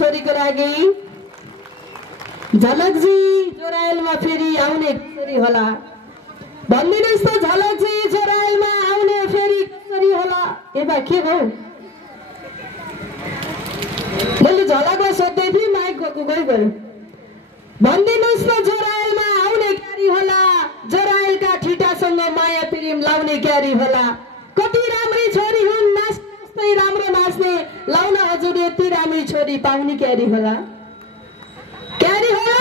छोरीको लागि झलकजी जोरायलमा फेरि आउने कसरी होला भनिदिनुहोस् त झलकजी जोरायलमा आउने फेरि कसरी होला एबा के हो मैले झलकलाई सोध्दै थिएँ माइक गएको गयो भनिदिनुहोस् त जोरायलमा आउने क्यारी होला जोरायलका ठिटासँग माया प्रेम लाउने क्यारी होला कति राम्री छोरी हुन् नाच्दै राम्रो नाच्ने लाउन हजुर यति राम्री छोरी पाउने क्यारी होला क्यारी होला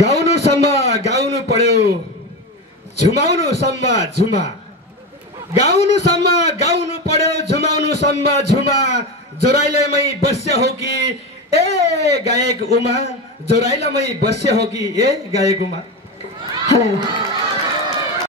गाउनुसम्म गाउनु पर्यो झुमाउनुसम्म झुमा गाउनुसम्म गाउनु पर्यो झुमाउनुसम्म झुमा जोराइलेमै बस्य हो कि ए गायक उमा जोराइलेमै बस्य हो कि ए गायक उमा